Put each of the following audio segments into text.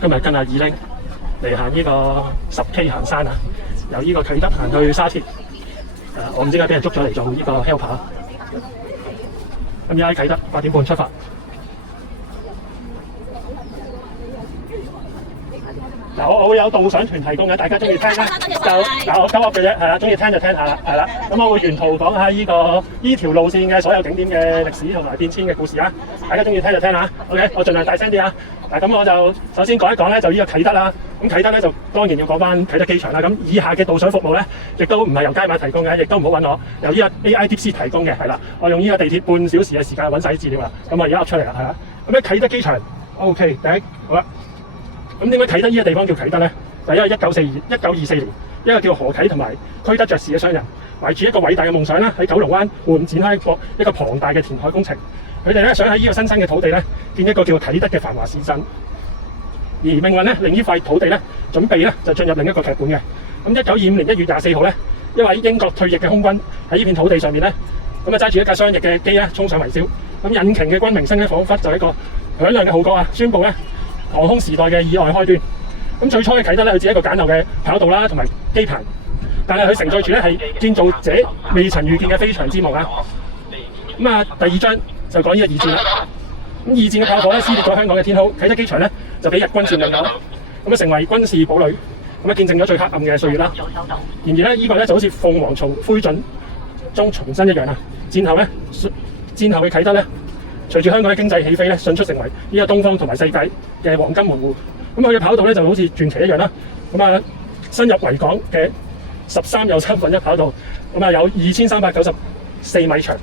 今日跟阿二玲嚟行呢個10K 行山啊，由呢個啟德行去沙田。我唔知點解俾人捉咗嚟做呢個 helper。咁而家喺啟德8點半出發。嗱，我會有導賞團提供嘅，大家中意聽咧就我鳩噏嘅啫，係啦，中意聽就聽下啦，係啦。咁我會沿途講下呢條路線嘅所有景點嘅歷史同埋變遷嘅故事啊，大家中意聽就聽下。OK， 我盡量大聲啲啊。嗱，咁我就首先講一講咧，就呢個啟德啦。咁啟德咧就當然要講翻啟德機場啦。咁以下嘅導賞服務咧，亦都唔係由街馬提供嘅，亦都唔好揾我，由呢個 AIDC 提供嘅，係啦。我用呢個地鐵半小時嘅時間揾晒啲資料啦。咁我而家噏出嚟啦，係啦。咁咧啟德機場 OK， 第一好啦。咁點解啟德呢個地方叫啟德咧？就因為1924年，一個叫何啟同埋區德爵士嘅商人，懷住一個偉大嘅夢想啦，喺九龍灣換展開一個龐大嘅填海工程。佢哋咧想喺呢個新生嘅土地咧，建一個叫啟德嘅繁華市鎮。而命運咧令呢塊土地咧準備咧就進入另一個劇本嘅。咁1925年1月24號咧，一位英國退役嘅空軍喺呢片土地上面咧，咁啊揸住一架雙翼嘅機咧衝上雲霄。咁引擎嘅軍鳴聲咧，彷彿就係一個響亮嘅號角啊，宣佈咧航空時代嘅意外開端。咁最初嘅啟德咧，佢只係一個簡陋嘅跑道啦，同埋機棚，但係佢承載住咧係建造者未曾預見嘅飛翔之夢啊！咁啊，第二章就講呢個二戰啦。咁二戰嘅炮火咧撕裂咗香港嘅天空，啟德機場咧就俾日軍佔領咗，咁啊成為軍事堡壘，咁啊見證咗最黑暗嘅歲月啦。然而咧，呢個咧就好似鳳凰從灰燼中重生一樣啊！戰後嘅啟德咧，隨住香港嘅經濟起飛咧，迅速成為呢個東方同埋世界嘅黃金門戶。咁佢嘅跑道咧就好似傳奇一樣啦。咁啊，新入維港嘅13又1/3跑道，咁啊有2394米長。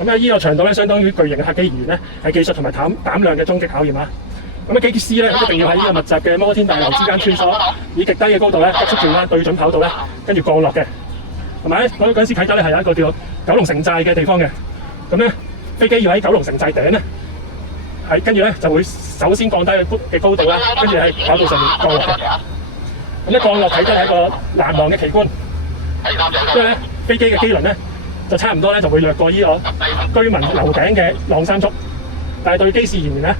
咁啊，呢個長度咧相當於巨型嘅客機而言咧，係技術同埋膽量嘅終極考驗啊！咁啊，機師咧一定要喺呢個密集嘅摩天大樓之間穿梭，以極低嘅高度咧急速轉彎對準跑道咧，跟住降落嘅。同埋咧嗰陣時啟德咧係有一個叫九龍城寨嘅地方嘅。咁咧飛機要喺九龍城寨頂咧，跟住咧就會首先降低嘅高度啦，跟住喺跑道上面降落嘅。咁咧降落啟德係一個難忘嘅奇觀，因為咧飛機嘅機輪咧就差唔多咧就會掠過呢個居民樓頂嘅晾山竹，但係對機師而言咧，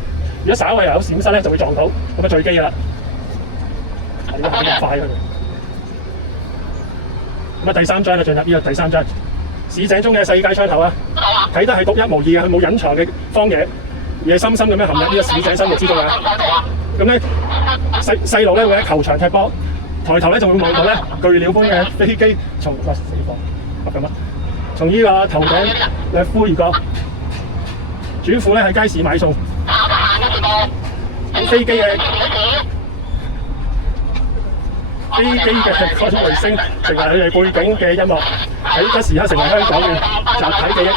如果稍為有閃失咧就會撞到，咁啊墜機㗎啦。係咯，咁快佢。咁啊第三章就進入呢個第三章，市井中嘅世界窗口啊！啟德係獨一無二嘅，佢冇隱藏嘅荒野，而係深深咁樣陷入呢個市井生活之中嘅。咁咧細路咧會喺球場踢波，抬頭咧就會望到咧巨鳥般嘅飛機從死火咁啊！從呢個頭頂掠夫而過，主婦咧喺街市買餸，飛機嘅嗰種雷聲成為佢哋背景嘅音樂，喺不時刻成為香港嘅集體記憶。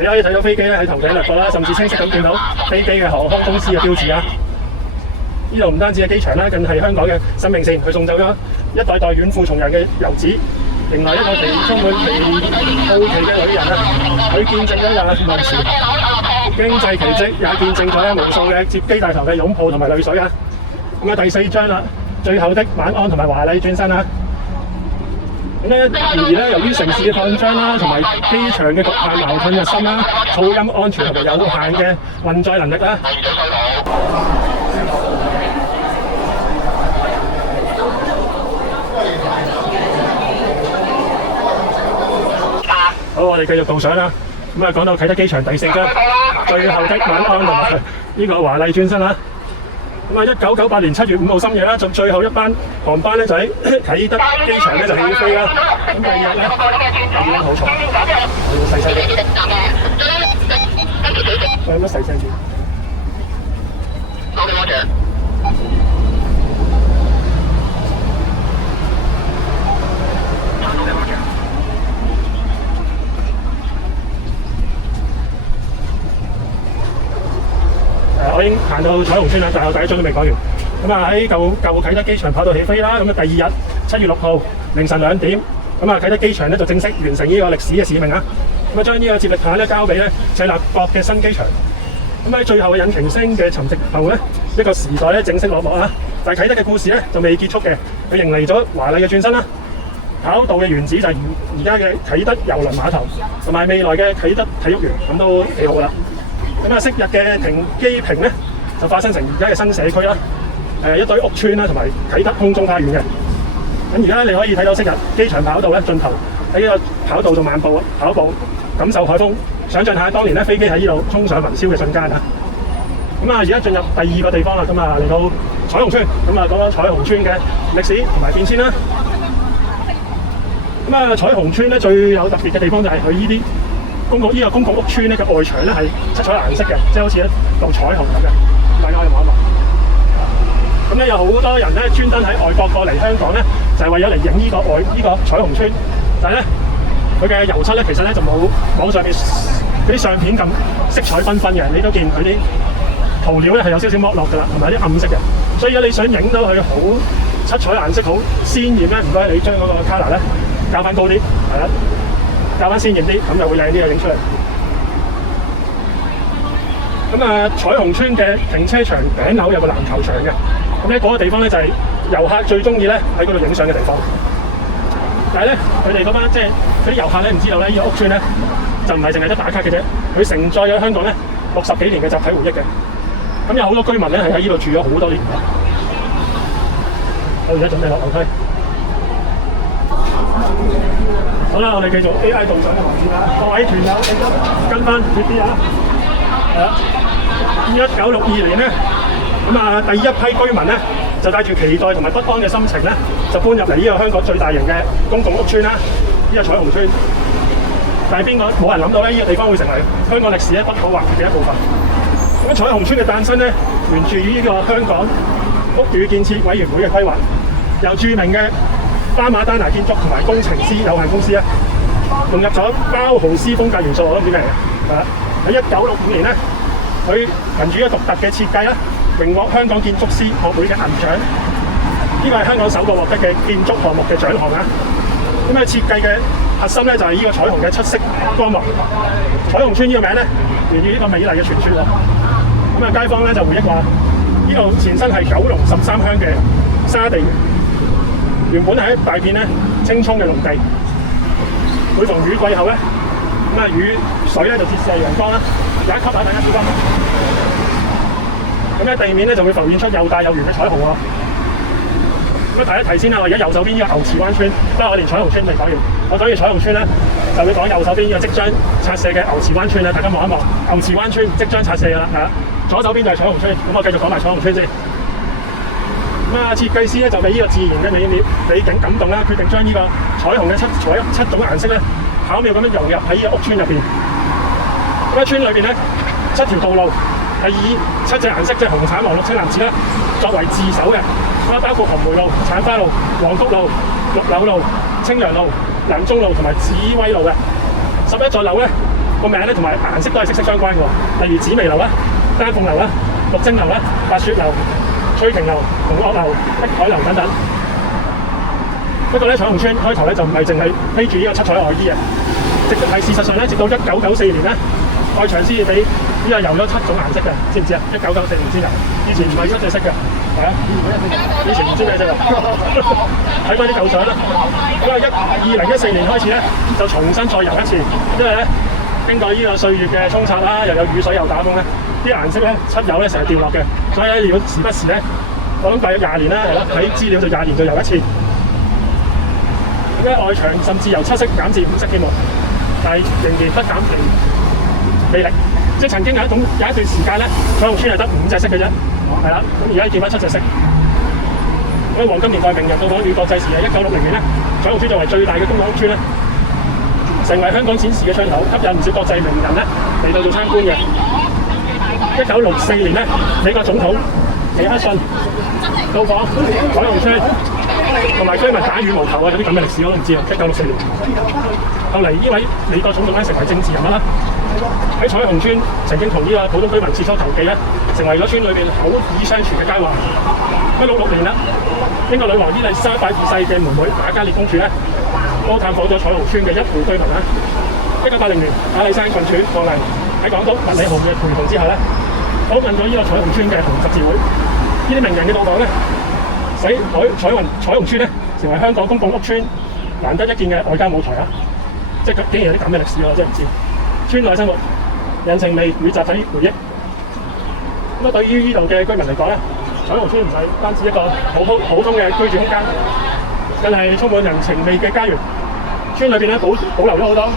你可以睇到飛機咧喺頭頂掠過啦，甚至清晰咁見到飛機嘅航空公司嘅標誌啊！呢度唔單止係機場啦，更係香港嘅生命線，佢送走咗一代代遠赴重洋嘅遊子。迎來一個充滿好奇嘅旅人啊！佢見證咗廿年時經濟奇蹟，也見證咗無數嘅接機大頭嘅擁抱同埋淚水啊！咁啊第四章啦，最後的晚安同埋華麗轉身啊！咁咧，然而咧，由於城市嘅擴張啦，同埋機場嘅局限矛盾日深啦，噪音安全同埋有限嘅運載能力啦。好，我哋繼續導賞啦。咁啊，講到啟德機場第四章，最後的晚安同埋呢個華麗轉身啦。咁啊，1998年7月5號深夜啦，就最後一班航班咧就喺啟德機場咧就起飛啦。咁第二日咧，已經好嘈，要細聲啲。有乜細聲啲？我已經行到彩虹村啦，但係我第一章都未講完。咁啊喺舊啟德機場跑道起飛啦。咁啊第二日7月6號凌晨2點，咁啊啟德機場咧就正式完成呢個歷史嘅使命啊！咁啊將呢個接力棒咧交俾咧赤鱲角嘅新機場。咁喺最後嘅引擎聲嘅沉寂後咧，一個時代咧正式落幕啊！但係啟德嘅故事咧就未結束嘅，佢迎嚟咗華麗嘅轉身啦。跑道嘅原址就係而家嘅啟德郵輪碼頭，同埋未來嘅啟德體育園，咁都幾好啦。咁啊，昔日嘅停機坪咧，就化身成而家嘅新社區啦，一堆屋邨啦，同埋啟德空中花園嘅。咁而家你可以睇到昔日機場跑道咧盡頭喺呢個跑道度漫步跑步，感受海風，想像下當年咧飛機喺呢度衝上雲霄嘅瞬間啊！咁啊，而家進入第二個地方啦，咁啊嚟到彩虹邨，咁啊講講彩虹邨嘅歷史同埋變遷啦。咁啊，彩虹邨咧最有特別嘅地方就係佢呢啲公共屋邨咧嘅外牆咧係七彩顏色嘅，即係好似一道彩虹咁嘅。大家可以望一望。咁咧有好多人咧專登喺外國過嚟香港咧，就係為咗嚟影呢個彩虹邨。但係咧佢嘅油漆咧其實咧就冇網上面嗰啲相片咁色彩繽紛嘅，你都見佢啲塗料咧係有少少剝落㗎啦，同埋啲暗色嘅。所以如果你想影到佢好七彩顏色好鮮豔咧，唔該你將嗰個 color 咧校翻高啲，係啦，校翻鮮豔啲，咁就會靚啲嘅影出嚟。咁啊，彩虹邨嘅停車場頂樓有個籃球場嘅，咁咧嗰個地方咧就係遊客最中意咧喺嗰度影相嘅地方。但係咧，佢哋嗰班即係嗰啲遊客咧唔知道咧，呢個屋邨咧就唔係淨係得打卡嘅啫，佢承載咗香港咧60幾年嘅集體回憶嘅。咁有好多居民咧係喺呢度住咗好多年。我而家準備落樓梯。好啦，我哋繼續 AI 導賞嘅環節啦。各位團友，記得跟翻貼啲啊！係啦，1962年咧，咁啊第一批居民咧就帶住期待同埋不安嘅心情咧，就搬入嚟呢個香港最大型嘅公共屋邨啦，呢個彩虹邨。但係冇人諗到咧，呢個地方會成為香港歷史不可或缺嘅一部分。咁彩虹邨嘅誕生咧，源自於呢個香港屋宇建設委員會嘅規劃，由著名嘅巴馬丹拿建築同埋工程師有限公司咧，融入咗包豪斯風格元素，我都唔知咩嚟嘅。係啦，喺1965年咧，佢憑住一個獨特嘅設計啦，榮獲香港建築師學會嘅銀獎。呢個係香港首個獲得嘅建築項目嘅獎項啊！咁啊，設計嘅核心咧就係呢個彩虹嘅七色光幕。彩虹邨呢個名咧，源於呢個美麗嘅傳說喎。咁啊，街坊咧就回憶話，呢度前身係九龍13鄉嘅沙地，原本係一大片咧青葱嘅農地。每逢雨季後咧，咁啊雨水咧就折射陽光啦，有一級大家小心。咁咧地面咧就會浮現出又大又圓嘅彩虹喎。咁提一提先啦，我而家右手邊呢個牛池灣邨，不過我連彩虹邨未講完。我講完彩虹邨咧，就會講右手邊呢個即將拆卸嘅牛池灣邨啦。大家望一望，牛池灣邨即將拆卸㗎啦，係啦。左手邊就係彩虹邨，咁我繼續講埋彩虹邨先。咁啊，設計師咧就被呢個自然嘅美景感動啦，決定將呢個彩虹嘅七種顏色咧，巧妙咁樣融入喺呢個屋邨入邊。咁喺邨裏邊咧，7條道路係以7隻顏色，即係紅、橙、黃、綠、青、藍、紫啦，作為字首嘅。咁包括紅梅路、橙花路、黃菊路、綠柳路、青楊路、梁中路同埋紫威路嘅。11座樓咧個名咧同埋顏色都係息息相關嘅，例如紫微樓啦、丹鳳樓啦、綠晶樓啦、白雪樓、翠瓊樓、紅鶴樓、碧海樓等等。不過咧，彩虹邨開頭咧就唔係淨係披住呢個七彩外衣嘅，事實上咧，直到1994年咧，外牆先至俾呢個油咗7種顏色嘅，知唔知啊？1994年先油，以前唔係7隻色嘅，係啊，以前唔知咩色啊，睇翻啲舊相啦。咁啊，2014年開始咧，就重新再油一次，因為咧經過呢個歲月嘅沖刷啦，又有雨水又打風咧，啲顏色咧漆油咧成日掉落嘅，所以咧如果時不時咧，我諗大約20年啦，係啦，睇資料就20年就油一次。咁咧外牆甚至由7色減至5色添喎，但係仍然不減其魅力。即係曾經有一段時間咧，彩虹邨係得5隻色嘅啫，係啦。咁而家見翻7隻色。咁黃金年代名人到訪與國際時係1960年咧，彩虹邨作為最大嘅公共屋邨咧，成為香港展示嘅窗口，吸引唔少國際名人咧嚟到做參觀嘅。1964年咧，美國總統尼克遜到訪彩虹邨，同埋居民打羽毛球啊，有啲咁嘅歷史我都唔知啊。1964年，後嚟呢位美國總統咧成為政治人物啦，喺彩虹邨曾經同呢個普通居民切磋球技咧，成為咗村裏邊口耳相傳嘅佳話。1966年啦，英國女王伊麗莎白2世嘅妹妹瑪嘉烈公主咧，都探訪咗彩虹邨嘅一戶居民啦。1980年，亞歷山郡主霍蘭喺港督麥理浩嘅陪同之下咧，訪問咗呢個彩虹邨嘅紅十字會。呢啲名人嘅到訪咧，使彩虹邨咧成為香港公共屋邨難得一見嘅外交舞台啊！即係竟然有啲咁嘅歷史，我真係唔知。村內生活、人情味與集體回憶。咁對於呢度嘅居民嚟講咧，彩虹村唔係單止一個普通嘅居住空間，更係充滿人情味嘅家園。村裏邊咧保留咗好多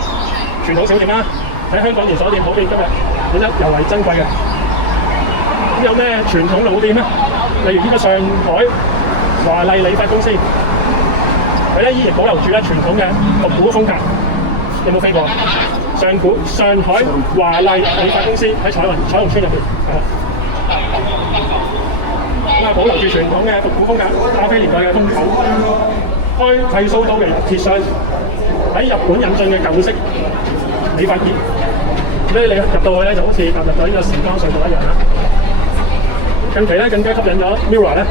傳統小店啦，喺香港連鎖店普遍今日變得尤為珍貴嘅。咁有咩傳統老店咧？例如呢個上海華麗理髮公司，佢咧依然保留住咧傳統嘅復古風格。有冇飛過？上海華麗理髮公司喺彩虹村入邊，咁啊保留住傳統嘅復古風格，咖啡年代嘅風口，開剃鬚刀嘅鐵箱，喺日本引進嘅舊式理髮店，所以你入到去咧就好似踏入咗呢個時光隧道一樣啦。近期咧更加吸引咗 Mirror 咧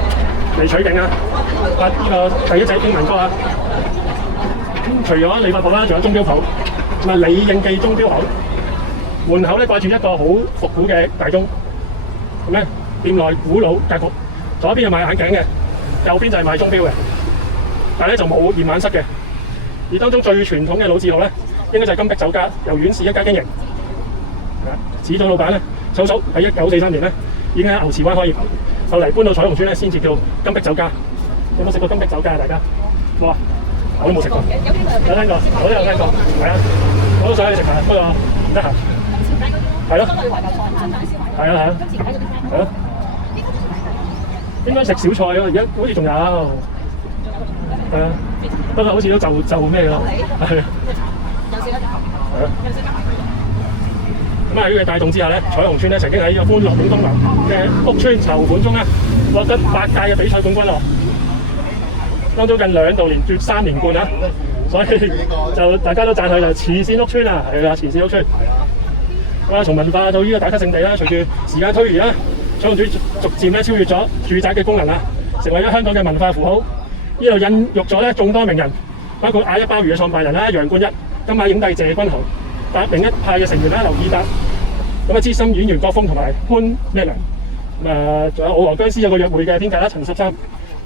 嚟取景啊，發呢個第一隻英文歌啊！除咗理髮鋪啦，仲有鐘錶鋪，咁啊李應記鐘錶行門口咧掛住一個好復古嘅大鐘，咁咧店內古老格局，左邊係賣眼鏡嘅，右邊就係賣鐘錶嘅，但係咧就冇驗眼室嘅。而當中最傳統嘅老字號咧，應該就係金碧酒家，由阮氏一家經營。始祖老闆咧，草叔喺1943年咧已經喺牛池灣開業，後嚟搬到彩虹村咧先至叫金碧酒家。有冇食過金碧酒家啊？大家冇啊？我都冇食過，有聽過，我都有聽過，係啊，我都想去食下，不過唔得閒。係咯，係啊，係咯，應該食小菜咯，而家好似仲有，係啊，不過好似都就咩咯，係啊，係啊。咁喺呢個帶動之下咧，彩虹村咧曾經喺呢個歡樂永東樓嘅屋村籌款中咧獲得8屆嘅比賽冠軍喎。當中近2度連奪3連冠啊，所以就大家都讚佢就慈善屋村啊，係啊，慈善屋村。咁啊，從文化到呢個打卡勝地啦，隨住時間推移啦，彩虹村逐漸咧超越咗住宅嘅功能啊，成為咗香港嘅文化符號。呢度孕育咗咧眾多名人，包括阿一鮑魚嘅創辦人啦楊冠一、金馬影帝謝君豪、達明一派嘅成員啦劉以達，咁啊資深演員郭峰同埋潘咩良，仲有《我和僵屍有個約會》嘅編劇啦陳13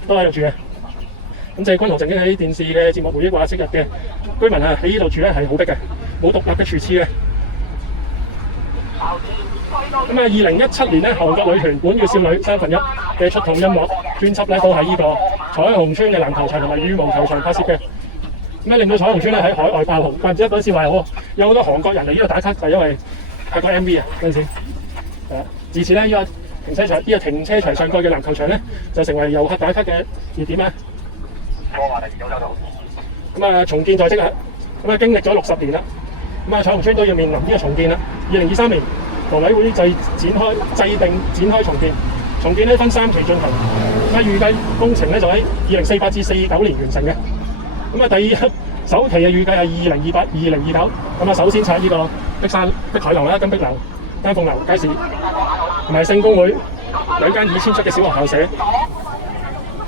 都喺度住嘅。咁謝君豪曾經喺電視嘅節目回憶話，昔日嘅居民啊喺呢度住咧係好逼嘅，冇獨立嘅廚廁嘅。咁啊，2017年咧，韓國女團本月少女3分1嘅出道音樂專輯咧，都喺呢個彩虹村嘅籃球場同埋羽毛球場拍攝嘅。咁咧令到彩虹村咧喺海外爆紅，怪唔之得嗰陣時話有好多韓國人嚟呢度打卡，就係因為拍過 MV 啊嗰陣時。自此咧呢個停車場上蓋嘅籃球場咧，就成為遊客打卡嘅熱點啦。咁啊，重建在即啊！咁啊，經歷咗60年啦，咁啊，彩虹村都要面臨呢個重建啦。2023年，房委會制定展開重建，重建咧分3期進行。咁啊，預計工程咧就喺2048至49年完成嘅。咁啊，首期嘅預計係2028、2029。咁啊，首先拆呢個碧海樓啦、金碧樓、丹鳳樓、街市，同埋聖公會2間已遷出嘅小學校舍。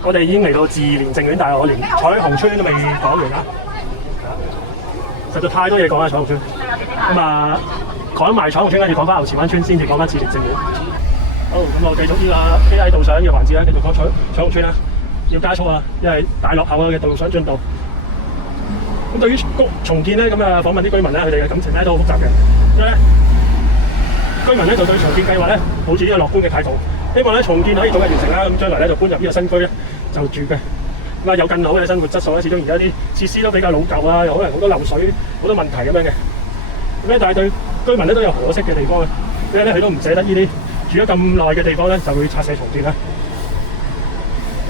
我哋已經嚟到自然證券大學，我連彩虹村都未講完啦，實在太多嘢講啦彩虹村。咁啊，講埋彩虹村，跟住講翻牛池灣村，先至講翻自然證券。好，咁我繼續呢個 AI 導賞嘅環節啦，繼續講彩虹村啦，要加速啊，因為大落後嘅導賞進度。咁對於重建咧，咁啊訪問啲居民咧，佢哋嘅感情咧都好複雜嘅，因為咧居民咧就對重建計劃咧抱住呢個樂觀嘅態度，希望咧重建可以早日完成啦，咁將來咧就搬入呢個新區咧。就住嘅，咁啊有更好嘅生活質素啦。始終而家啲設施都比較老舊啊，又可能好多漏水、好多問題咁樣嘅。咁咧，但係對居民咧都有可惜嘅地方啊。所以咧，佢都唔捨得呢啲住咗咁耐嘅地方咧，就會拆卸重建啦。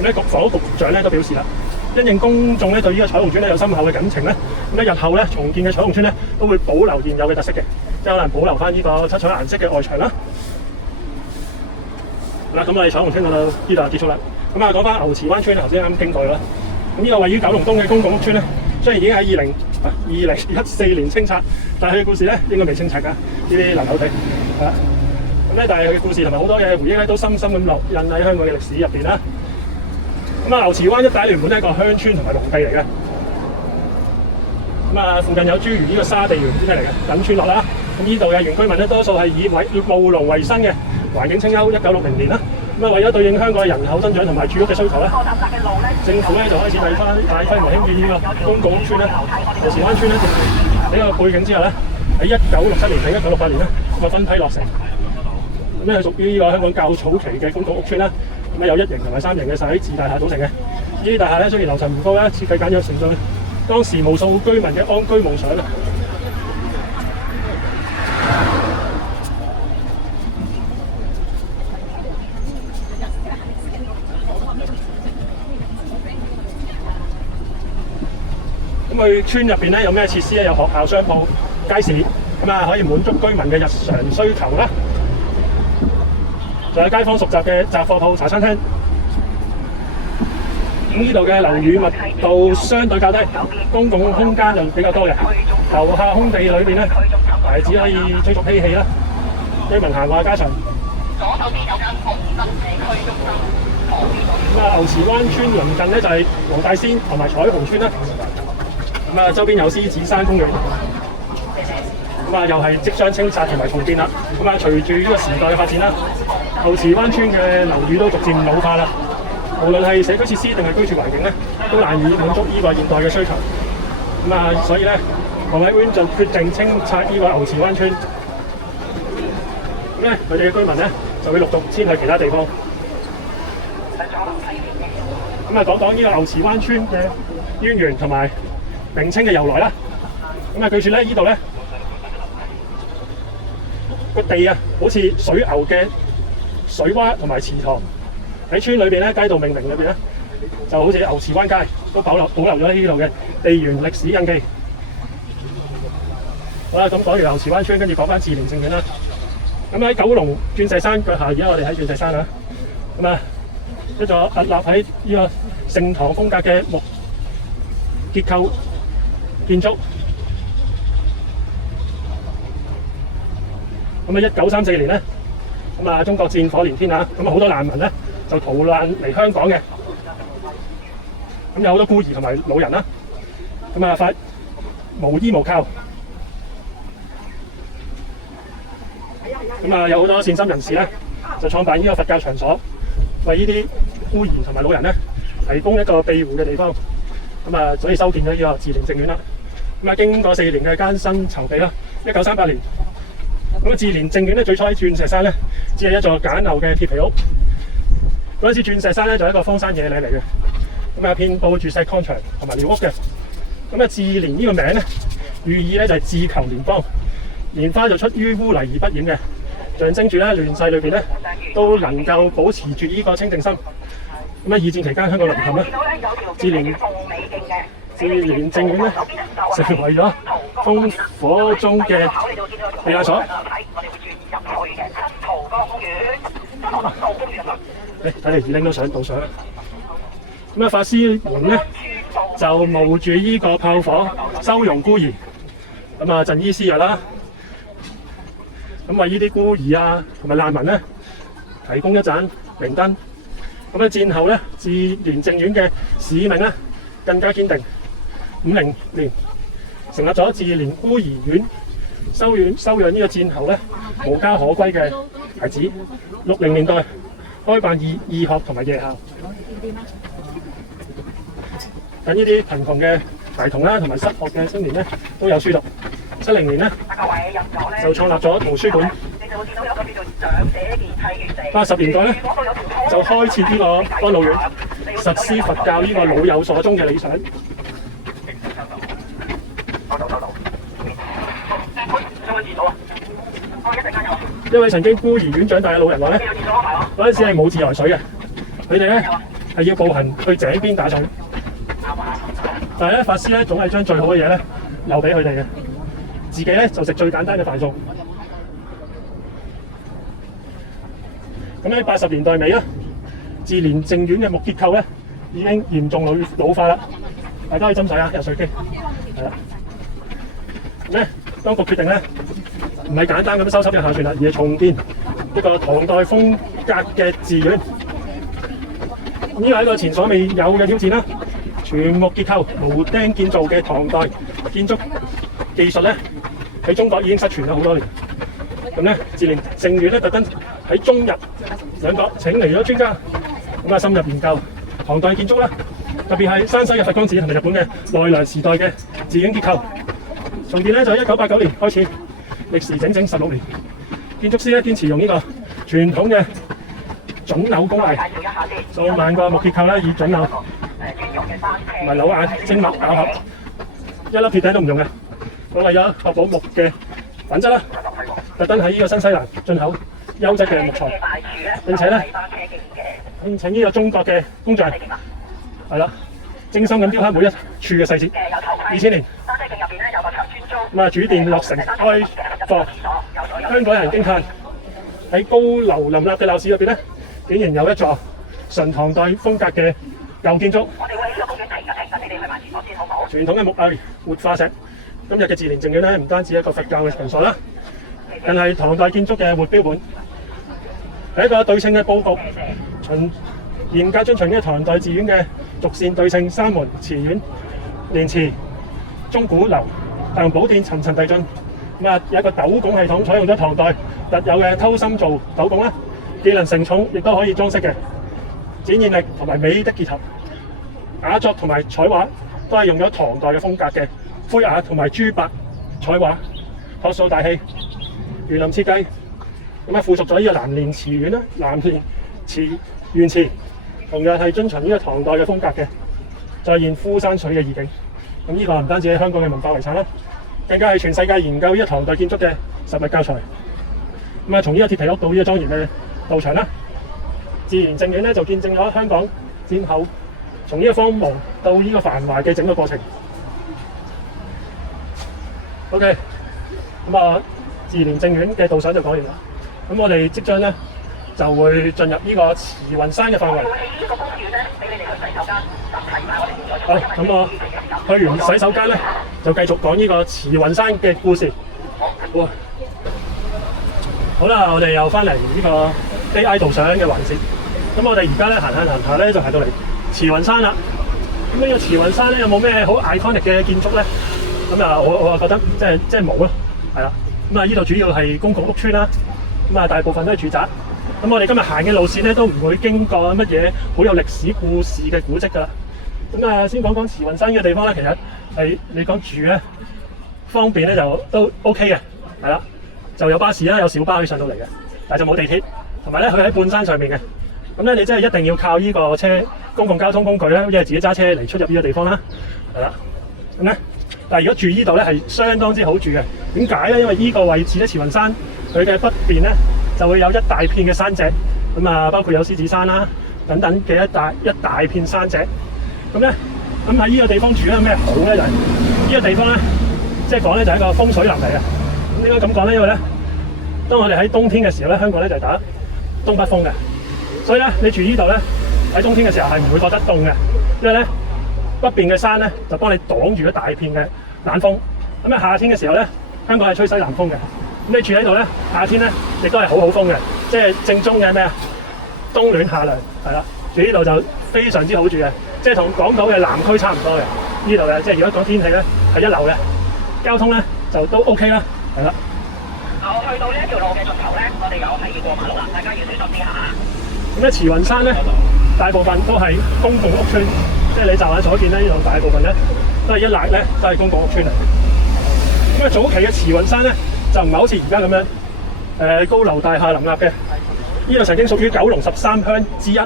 咁咧，房屋局長咧都表示啦，因應公眾咧對呢個彩虹村咧有深厚嘅感情咧，咁咧日後咧重建嘅彩虹村咧都會保留現有嘅特色嘅，即係可能保留翻呢個七彩顏色嘅外牆啦。嗱，咁我哋彩虹村到呢度就結束啦。咁啊，講翻牛池灣村，頭先啱經過啦。咁呢個位於九龍東嘅公共屋村咧，雖然已經喺2014年清拆，但係佢嘅故事咧應該未清拆㗎。呢啲樓樓地係啦。咁咧，但係佢嘅故事同埋好多嘅回憶咧，都深深咁烙印喺香港嘅歷史入邊啦。咁啊，牛池灣一帶原本係一個鄉村同埋農地嚟嘅。咁啊，附近有諸如呢個沙地園之類嚟嘅等村落啦。咁呢度嘅原居民咧，多數係以務農為生嘅，環境清幽。1960年啦。咁啊，為咗對應香港嘅人口增長同埋住屋嘅需求咧，政府咧就開始大規模興建呢個公共屋村咧。牛池灣村咧，呢個背景之下咧，喺1967年至1968年咧，咁啊分批落成。咁咁咧係屬於呢個香港較早期嘅公共屋邨啦。咁有1型同埋3型嘅細字大廈組成嘅。呢啲大廈咧雖然樓層唔高啦，設計簡約，承載當時無數居民嘅安居夢想啊！咁佢村入邊咧有咩設施咧？有學校、商鋪、街市，咁啊可以滿足居民嘅日常需求啦。仲有街坊熟習嘅雜貨鋪、茶餐廳。咁呢度嘅樓宇密度相對較低，公共空間就比較多嘅。樓下空地裏邊咧，只可以追逐嬉戲啦，居民閒話家常。左手邊有間紅燈社區中心。咁啊，牛池灣村鄰近咧就係黃大仙同埋彩虹村啦。咁啊，周邊有獅子山公園。咁啊，又係即將清拆同埋重建啦。咁啊，隨住呢個時代嘅發展啦，牛池灣村嘅樓宇都逐漸老化啦。無論係社區設施定係居住環境咧，都難以滿足呢個現代嘅需求。咁啊，所以咧，房委會就決定清拆呢個牛池灣村。咁咧，佢哋嘅居民咧就會陸續遷去其他地方。咁啊，講講呢個牛池灣村嘅淵源同埋名稱嘅由來啦。咁啊，據說咧呢度咧個地啊，好似水牛嘅水洼同埋池塘。喺村裏邊咧，街道命名裏邊咧，就好似牛池灣街都保留咗呢度嘅地緣歷史印記。好啦，咁講完牛池灣村，跟住講翻志蓮政院啦。咁喺九龍鑽石山腳下，而家我哋喺鑽石山啊。咁啊，一座屹立喺呢個盛唐風格嘅木結構建築。咁啊，1934年咧，咁啊，中國戰火連天啊，咁啊好多難民咧就逃難嚟香港嘅，咁有好多孤兒同埋老人啦，咁啊無依無靠，咁啊有好多善心人士咧就創辦呢個佛教場所，為呢啲孤兒同埋老人咧提供一個庇護嘅地方，咁啊所以修建咗呢個志蓮政院啦。咁啊經過4年嘅艱辛籌備啦，1938年，咁啊志蓮政院咧最初喺鑽石山咧只係一座簡陋嘅鐵皮屋。嗰陣時鑽石山咧就係一個荒山野嶺嚟嘅，咁啊遍佈住石礦場同埋寮屋嘅。咁啊志蓮呢個名咧寓意咧就係志求蓮芳，蓮花就出於污泥而不染嘅，象徵住咧亂世裏邊咧都能夠保持住呢個清淨心。咁啊二戰期間香港淪陷啦，志蓮政院咧成為咗烽火中嘅避難所。睇嚟拎到上道上，咁啊法師們咧就冒住呢個炮火收容孤兒，咁啊贈醫施藥啦，咁為呢啲孤兒啊同埋難民咧提供一盞明燈。咁啊戰後咧志蓮政院嘅使命咧更加堅定。50年成立咗志蓮孤兒院，收養呢個戰後咧無家可歸嘅孩子。60年代開辦義學同埋夜校，等呢啲貧窮嘅孩童啦，同埋失學嘅青年咧都有書讀。70年咧就創立咗圖書館。80年代咧就開設呢個安老院，實施佛教呢個老有所終嘅理想。一位曾經孤兒院長大嘅老人話咧，嗰陣時係冇自來水嘅，佢哋咧係要步行去井邊打水。但係咧法師咧總係將最好嘅嘢咧留俾佢哋嘅，自己咧就食最簡單嘅飯餸。咁喺80年代尾啦，志蓮政院嘅木結構咧已經嚴重老化啦，大家可以斟水啊，游水機係啦。咁咧當局決定咧，唔係簡單咁收葺一下算啦，而係重建一個唐代風格嘅寺院。呢個係一個前所未有嘅挑戰啦！全木結構、無釘建造嘅唐代建築技術咧，喺中國已經失傳咗好多年。咁咧，志蓮政院咧特登喺中日兩國請嚟咗專家，咁啊深入研究唐代建築啦，特別係山西嘅佛光寺同埋日本嘅奈良時代嘅寺院結構。重建咧就喺1989年開始，歷時整整16年。建築師咧堅持用呢個傳統嘅腫柳工藝，數萬個木結構啦，以腫柳同埋柳眼精密咬合，一粒鐵釘都唔用嘅。咁為咗確保木嘅品質啦，特登喺呢個新西蘭進口優質嘅木材，並且咧聘請呢個中國嘅工匠，係啦，精心咁雕刻每一處嘅細節。2000年，咁啊主殿落成開放，香港人驚嘆喺高樓林立嘅鬧市入邊咧，竟然有一座純唐代風格嘅舊建築。傳統嘅木藝活化石，今日嘅自然正院咧，唔單止係一個佛教嘅場所啦，更係唐代建築嘅活標本，係一個對稱嘅佈局，嚴格遵循呢唐代寺院嘅軸線對稱三門祠院，連祠、鐘鼓樓同寶殿層層遞進。咁啊，有一個斗拱系統，採用咗唐代特有嘅偷心做斗拱啦，既能承重，亦都可以裝飾嘅，展現力同埋美的結合。雅作同埋彩畫都係用咗唐代嘅風格嘅灰瓦同埋朱白彩畫，樸素大氣，園林設計。咁啊，附屬咗呢個南蓮祠院啦，南蓮祠園祠同樣係遵循呢個唐代嘅風格嘅，再現枯山水嘅意境。咁呢個唔單止係香港嘅文化遺產啦，更加係全世界研究呢個唐代建築嘅實物教材。咁啊，從呢個鐵皮屋到呢個莊嚴嘅道場啦，自然正院咧就見證咗香港戰後從呢個荒蕪到呢個繁華嘅整個過程。OK， 咁啊，自然正院嘅導賞就講完啦。咁我哋即將咧就會進入呢個慈雲山嘅範圍。好，咁我去完洗手間咧，就繼續講呢個慈雲山嘅故事。好啦，我哋又翻嚟呢個 AI 導賞嘅環節。咁我哋而家咧行下咧，就行到嚟慈雲山啦。咁呢個慈雲山咧有冇咩好 iconic 嘅建築咧？咁啊，我啊覺得即係冇咯，係啦。咁啊，呢度主要係公共屋邨啦。咁啊，大部分都係住宅。咁我哋今日行嘅路線咧，都唔會經過乜嘢好有歷史故事嘅古蹟㗎啦。咁啊，先講講慈雲山嘅地方咧，其實係你講住咧方便咧就都 OK 嘅，係啦，就有巴士啦，有小巴可以上到嚟嘅，但係就冇地鐵，同埋咧佢喺半山上面嘅。咁咧你真係一定要靠呢個公共交通工具咧，即係自己揸車嚟出入呢個地方啦，係啦。咁咧，但係如果住呢度咧係相當之好住嘅。點解咧？因為呢個位置咧，慈雲山佢嘅北邊咧就會有一大片嘅山脊，咁啊包括有獅子山啦等等嘅一大片山脊。咁咧，咁喺呢個地方住咧有咩好咧？就係呢個地方咧，即係講咧就係一個風水林嚟嘅。咁點解咁講咧？因為咧，當我哋喺冬天嘅時候咧，香港咧就係打東北風嘅，所以咧你住呢度咧喺冬天嘅時候係唔會覺得凍嘅，因為咧北邊嘅山咧就幫你擋住一大片嘅冷風。咁喺夏天嘅時候咧，香港係吹西南風嘅。咁你住喺度咧，夏天咧亦都係好風嘅，即係正宗嘅咩啊？冬暖夏涼係啦，住呢度就非常之好住嘅。即係同港島嘅南區差唔多嘅，呢度嘅即係如果講天氣咧係一流嘅，交通咧就都 OK 啦，係啦。我去到呢一條路嘅盡頭咧，我哋又係要過馬路啦，大家要小心啲下。咁咧慈雲山咧，大部分都係公共屋邨，即係你驟眼所見咧，呢度大部分咧都係一辣咧都係公共屋邨嚟。咁啊早期嘅慈雲山咧就唔係好似而家咁樣高樓大廈林立嘅，呢度曾經屬於九龍13鄉之一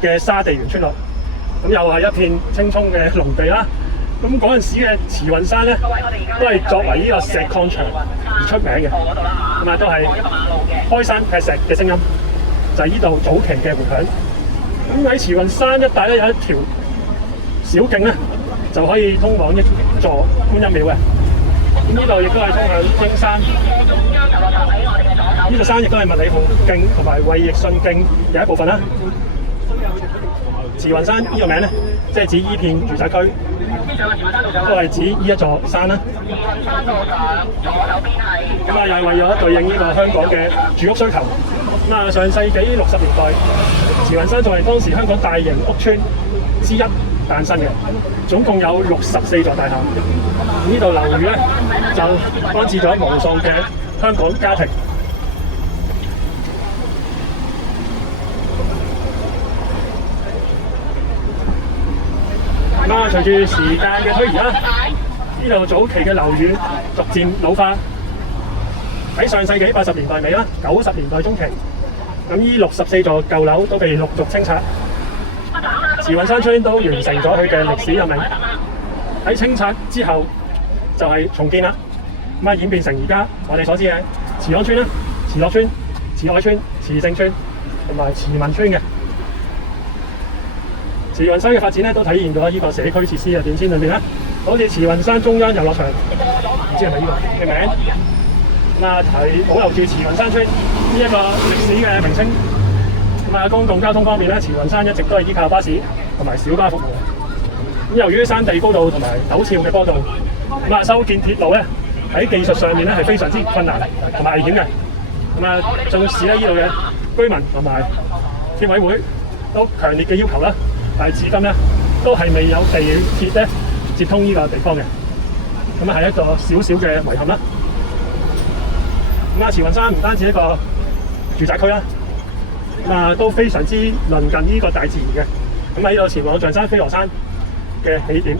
嘅沙地園村落。咁又係一片青葱嘅農地啦。咁嗰陣時嘅慈雲山咧，都係作為呢個石礦場而出名嘅。咁啊，都係開山劈石嘅聲音，就係呢度早期嘅迴響。咁喺慈雲山一帶咧有一條小徑咧，就可以通往一座觀音廟嘅。咁呢度亦都係通向英山。呢個山亦都係麥理浩徑同埋衛奕信徑嘅一部分啦。慈雲山呢個名咧，即係指依片住宅區，都係指呢一座山啦。咁啊，又係為咗對應呢個香港嘅住屋需求。咁啊，上世紀60年代，慈雲山作為當時香港大型屋邨之一誕生嘅，總共有64座大廈。呢度樓宇咧就安置咗無數嘅香港家庭。咁啊，隨住時間嘅推移啦，呢度早期嘅樓宇逐漸老化。喺上世紀80年代尾啦，90年代中期，咁呢64座舊樓都被陸續清拆，慈雲山村都完成咗佢嘅歷史任命。喺清拆之後就係重建啦，咁演變成而家我哋所知嘅慈安村啦、慈樂村、慈愛村、慈正村同埋慈民村嘅。慈雲山嘅發展咧，都體現咗呢個社區設施嘅變遷裏面啦。好似慈雲山中央遊樂場，唔知係咪呢個嘅名？係保留住慈雲山村呢一個歷史嘅名稱。公共交通方面咧，慈雲山一直都係依靠巴士同埋小巴服務。由於山地高度同埋陡峭嘅坡度，修建鐵路咧喺技術上面咧係非常之困難同埋危險嘅。縱使咧呢度嘅居民同埋鐵委會都強烈嘅要求啦，但係至今咧都係未有地鐵咧接通呢個地方嘅。係一個少少嘅遺憾啦。慈雲山唔單止一個住宅區啦，都非常之鄰近呢個大自然嘅。喺呢度前往象山飛鵝山嘅起點，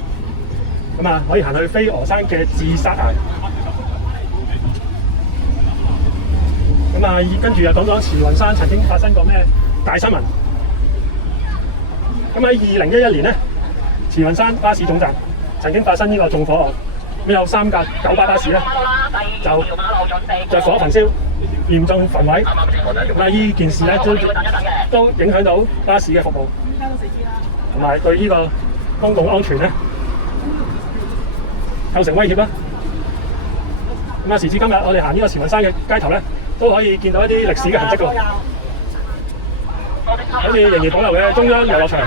可以行去飛鵝山嘅自殺崖。跟住又講講慈雲山曾經發生過咩大新聞。喺2011年咧，慈雲山巴士總站曾經發生呢個縱火案，有3架九巴巴士咧就着火焚燒，嚴重焚毀。呢件事咧都影響到巴士嘅服務，同埋對呢個公共安全咧構成威脅啦。時至今日，我哋行呢個慈雲山嘅街頭咧，都可以見到一啲歷史嘅痕跡㗎，好似仍然保留嘅中央遊樂場。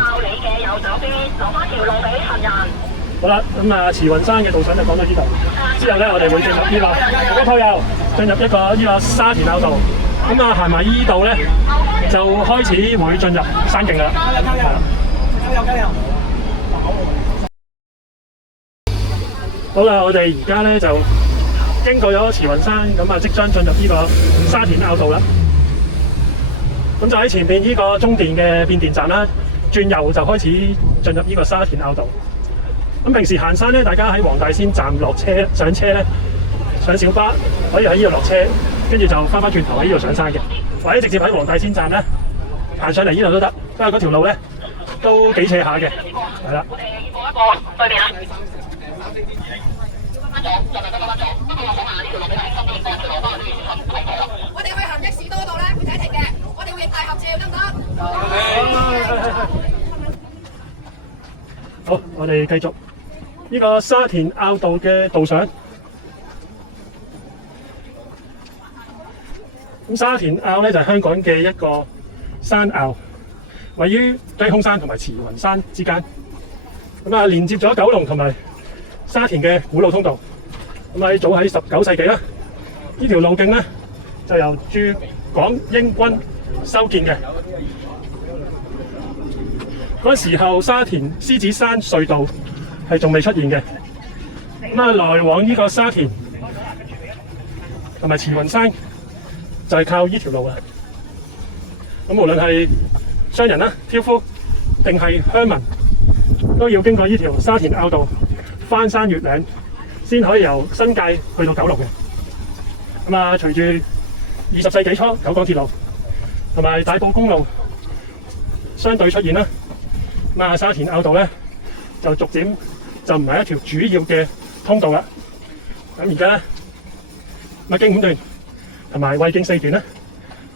好啦，慈雲山嘅導賞就講到呢度，之後咧我哋會進入呢個一鋪遊，進入一個呢個沙田坳道。行埋呢度咧，就開始會進入山徑啦。加油！好啦，我哋而家咧就經過咗慈雲山，即將進入呢個沙田坳道啦。就喺前面呢個中電嘅變電站啦，轉右就開始進入呢個沙田坳道。平時行山咧，大家喺黃大仙站落車上車咧，上小巴可以喺呢度落車，跟住就翻轉頭喺呢度上山嘅，或者直接喺黃大仙站咧行上嚟呢度都得，因為嗰條路咧都幾斜下嘅，係啦。我哋去行益士多度咧會停一停嘅，我哋會影大合照得唔得？好，我哋繼續呢個沙田坳道嘅導賞。沙田坳咧就係香港嘅一個山坳，位於雞胸山同埋慈雲山之間。連接咗九龍同埋沙田嘅古老通道。早喺19世紀啦，呢條路徑咧就由駐港英軍修建嘅。嗰時候沙田獅子山隧道係仲未出現嘅，來往呢個沙田同埋慈雲山就係靠呢條路啦。無論係商人啦、挑夫定係鄉民，都要經過呢條沙田坳道翻山越嶺，先可以由新界去到九龍嘅。隨住20世紀初九廣鐵路同埋大埔公路相對出現啦，沙田坳道咧就逐漸就唔係一條主要嘅通道啦。而家咧，麥徑5段同埋衛徑4段咧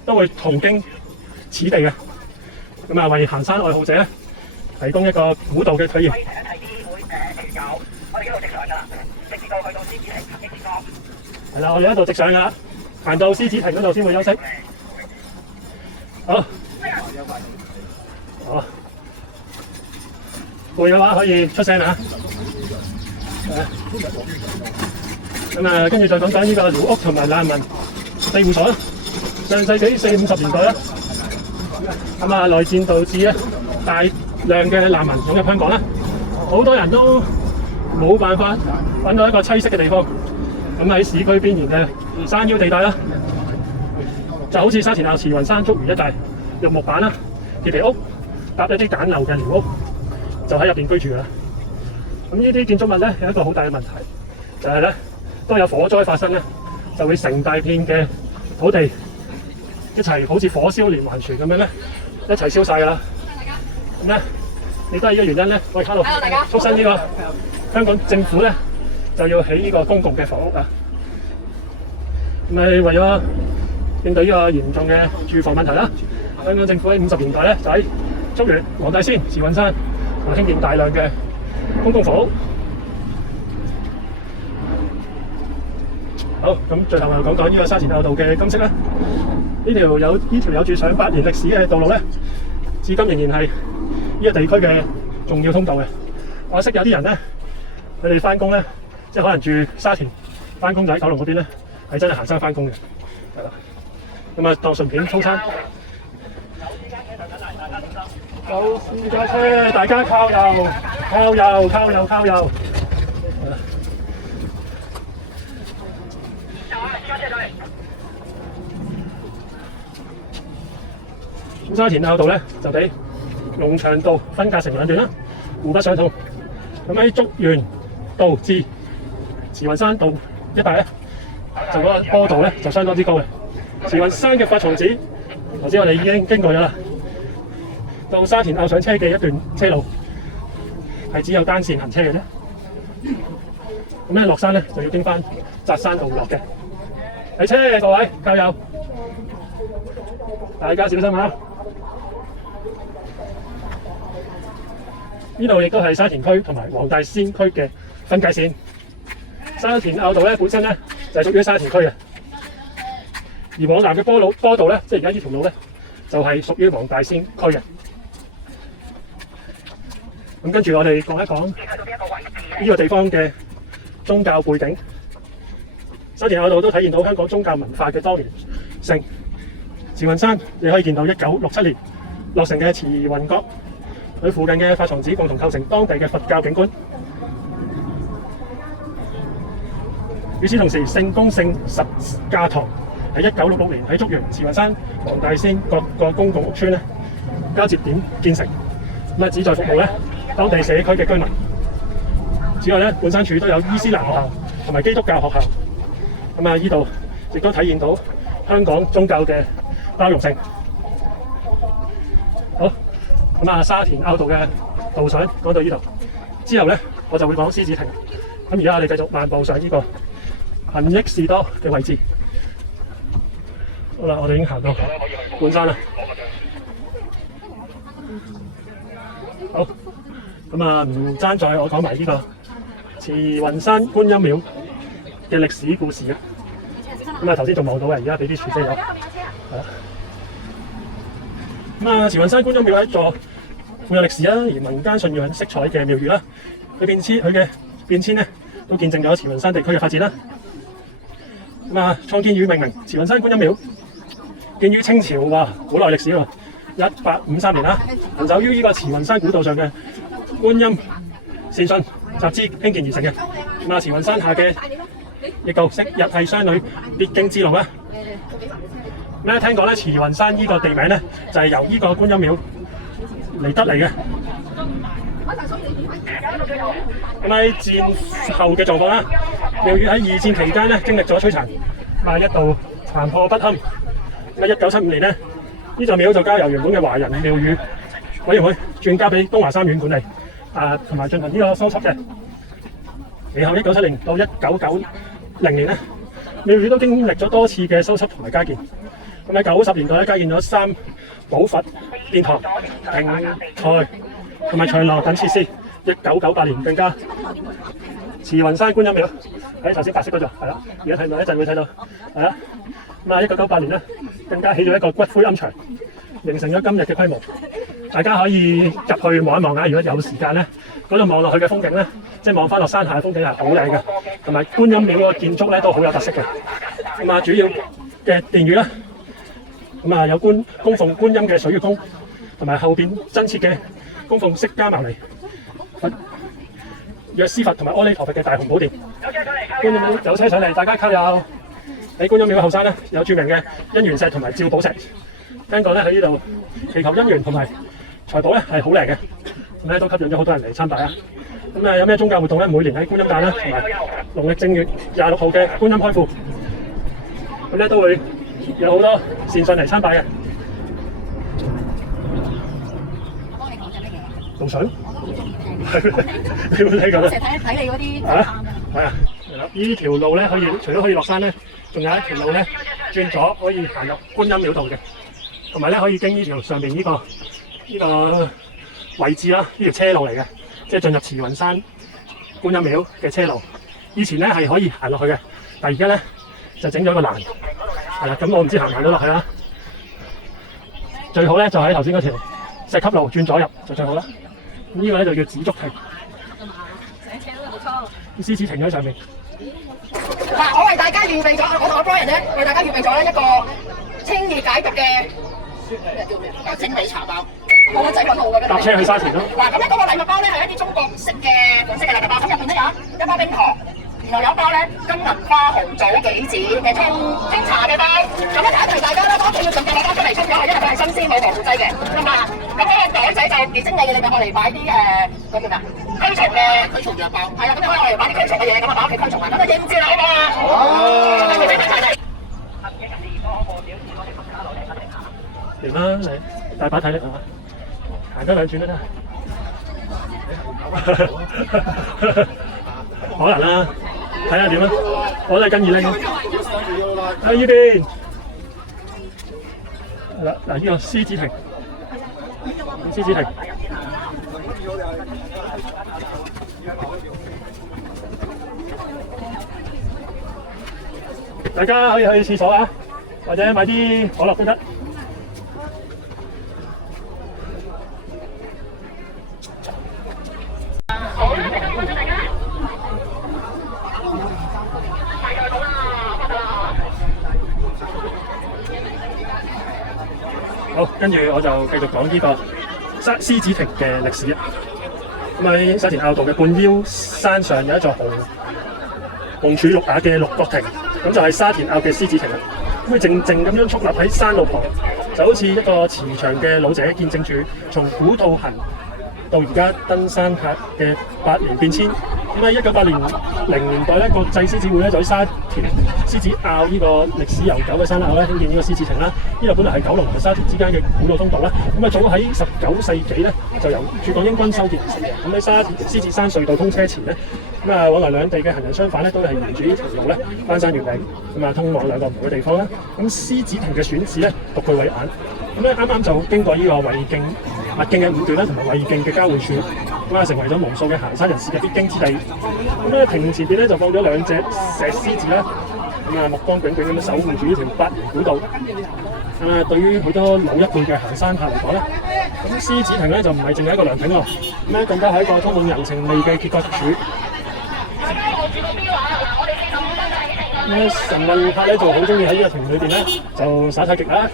都會同經此地嘅，為行山愛好者咧提供一個古道嘅體驗。我哋一路直上㗎啦，直至到去到獅子亭行益士多。係啦，我哋一路直上㗎啦，行到獅子亭嗰度先會休息。好，好，攰嘅話可以出聲啦。跟住再講講呢個寮屋同埋難民庇護所啦。上世紀40、50年代啦，內戰導致咧大量嘅難民湧入香港啦，好多人都冇辦法揾到一個棲息嘅地方。喺市區邊緣嘅山腰地帶啦，就好似沙田坳慈雲山竹魚一帶，用木板啦、鐵皮屋搭一啲簡陋嘅寮屋，就喺入邊居住啦。呢啲建築物咧有一個好大嘅問題，就係咧當有火災發生咧，就會成大片嘅土地一齊好似火燒連環船咁樣咧，一齊燒晒㗎啦。咁咧，亦都係呢個原因咧，我哋喺度促生呢個香港政府咧就要起呢個公共嘅房屋啊。咁係為咗應對呢個嚴重嘅住房問題啦，香港政府喺50年代咧就喺竹園、黃大仙、慈雲山興建大量嘅公共房屋。好，咁最後又講講呢個沙田坳道嘅今昔啦。呢條有住上百年歷史嘅道路咧，至今仍然係呢個地區嘅重要通道嘅。我識有啲人咧，佢哋翻工咧，即係可能住沙田，翻工就喺九龍嗰邊咧，係真係行山翻工嘅，係啦。咁啊，當順便操餐。有私家車，大家靠右，靠右，靠右，靠右。沙田坳道咧就俾龍翔道分隔成兩段啦，互不相通。咁喺竹園道至慈雲山道一帶咧，就嗰個坡度咧就相當之高嘅。慈雲山嘅發松子，頭先我哋已經經過咗啦。到沙田坳上車嘅一段車路係只有單線行車嘅啫。咁咧落山咧就要經翻扎山道落嘅。睇車各位靠右，大家小心啊！呢度亦都係沙田區同埋黃大仙區嘅分界線。沙田坳道咧本身咧就係屬於沙田區嘅，而往南嘅坡道咧，即係而家呢條路咧，就係屬於黃大仙區嘅。咁跟住我哋講一講呢個地方嘅宗教背景。沙田坳道都體現到香港宗教文化嘅多元性。慈雲山你可以見到1967年落成嘅慈雲閣，佢附近嘅法床寺共同構成當地嘅佛教景觀。與此同時，聖公聖十架堂喺1966年喺竹園、慈雲山、黃大仙各個公共屋邨咧交接點建成，咁旨在服務咧當地社區嘅居民。此外咧，半山處都有伊斯蘭學校同埋基督教學校。咁啊，呢度亦都體現到香港宗教嘅包容性。好，咁啊，沙田坳道嘅導賞講到呢度，之後咧我就會講獅子亭。咁而家我哋繼續漫步上呢個恒益士多嘅位置。好啦，我哋已經行到半山啦。好，咁啊，唔爭在我講埋呢個慈雲山觀音廟嘅歷史故事啊。咁啊，頭先仲望到嘅，而家俾啲樹遮咗。係啦。咁啊，慈雲山觀音廟係一座富有歷史啦，而民間信仰色彩嘅廟宇啦。佢嘅變遷咧，都見證咗慈雲山地區嘅發展啦。咁啊，創建與命名慈雲山觀音廟，建於清朝，哇，好耐歷史喎，1853年啦，行走於呢個慈雲山古道上嘅觀音善信集資興建而成嘅。咁啊，慈雲山下嘅亦舊昔日係商旅必經之路啦。咁聽講咧，慈雲山呢個地名咧就係由呢個觀音廟嚟得嚟嘅。咁喺戰後嘅狀況啦，廟宇喺2戰期間咧經歷咗摧殘，一度殘破不堪。1975年咧，呢座廟就交由原本嘅華人廟宇委員會轉交俾東華三院管理，同埋進行呢個修葺嘅。其後1997年到1990年咧，廟宇都經歷咗多次嘅修葺同埋加建。咁喺90年代咧，加建咗3寶佛殿堂、亭台同埋長廊等設施。1998年更加慈雲山觀音廟喺頭先白色嗰度，係啦，而家睇到一陣會睇到，係啦。咁啊，1998年咧更加起咗一個骨灰龕場，形成咗今日嘅規模。大家可以入去望一望啊！如果有時間咧，嗰度望落去嘅風景咧，即係望翻落山下嘅風景係好靚嘅，同埋觀音廟嗰個建築咧都好有特色嘅。咁啊，主要嘅殿宇啦，咁啊有供奉觀音嘅水月宮，同埋後邊增設嘅供奉釋迦牟尼、藥師佛同埋阿彌陀佛嘅大雄寶殿。觀音廟有車上嚟，大家靠右。喺觀音廟嘅後山咧，有著名嘅姻緣石同埋照寶石。聽講咧喺呢度祈求姻緣同埋財寶咧係好靚嘅，咁咧都吸引咗好多人嚟參拜啊！咁啊有咩宗教活動咧？每年喺觀音誕啦，同埋農曆正月26號嘅觀音開庫，咁咧都會有好多善信嚟參拜嘅。我幫你講緊乜嘢？導水？我都好中意聽。係咩？你有冇睇過咧？成日睇你嗰啲啊，係啊，係啦。呢條路咧可以，除咗可以落山咧，仲有一條路咧轉左可以行入觀音廟度嘅，同埋咧可以經呢條上邊呢個位置啦，呢條車路嚟嘅，即係進入慈雲山觀音廟嘅車路。以前咧係可以行落去嘅，但係而家咧就整咗個欄，係啦。咁我唔知行唔行到落去啦。最好咧就喺頭先嗰條石級路轉左入就最好啦。咁呢個咧就叫紫竹亭。上車都冇錯。獅子停咗喺上面。嗱，我為大家預備咗，我同阿 Brian 咧為大家預備咗一個輕易解毒嘅整理茶包。我個仔揾我嘅。搭車去沙田咯。嗱，咁咧嗰個禮物包咧係一啲中國式嘅款式嘅禮物包，咁入邊咧有一包冰糖，然後有一包咧金銀花紅棗杞子嘅清茶嘅包。咁咧提一提大家啦，當然要盡快攞包出嚟沖咗，因為佢係新鮮冇防腐劑嘅，咁啊，咁呢個袋仔就幾精美嘅，你咪攞嚟擺啲嗰叫咩啊？驅蟲嘅驅蟲藥包。係啊，咁你可以攞嚟擺啲驅蟲嘅嘢，咁啊擺屋企驅蟲啊，咁就應節啦，好唔好啊？好。嚟啦，你大把體力係嘛？行多兩轉都得。可能啦，睇下點啦。我都係跟二拎嘅。喺呢邊。係啦，嗱呢個獅子亭，獅子亭。大家可以去廁所啊，或者買啲可樂都得。好，跟住我就繼續講呢個獅子亭嘅歷史。咁喺沙田坳道嘅半腰山上有一座紅柱綠瓦嘅六角亭，咁就係沙田坳嘅獅子亭啦。咁佢靜靜咁樣矗立喺山路旁，就好似一個慈祥嘅老者見證住從古到行到而家登山客嘅百年變遷。咁喺1980年代咧，國際獅子會咧就喺沙田獅子坳呢個歷史悠久嘅山坳咧興建呢個獅子亭啦。呢度本來係九龍同沙田之間嘅古老通道啦。咁啊早喺19世紀咧就由駐港英軍修建而成嘅。咁喺沙田獅子山隧道通車前咧，咁啊往來兩地嘅行人商販咧都係沿住呢條路咧翻山越嶺，咁啊通往兩個唔同嘅地方啦。咁獅子亭嘅選址咧獨具慧眼。咁咧啱啱就經過呢個衛徑麥徑嘅五段啦，同埋衛徑嘅交匯處，咁啊成為咗無數嘅行山人士嘅必經之地。咁咧亭前邊咧就放咗兩隻石獅子啦，咁啊目光炯炯咁樣守護住呢條百年古道。咁啊對於好多老一輩嘅行山客嚟講咧，咁獅子亭咧就唔係淨係一個涼亭喎，咁咧更加係一個充滿人情味嘅歇腳處。咁晨運客咧就好中意喺呢個亭裏邊咧就耍太極啦。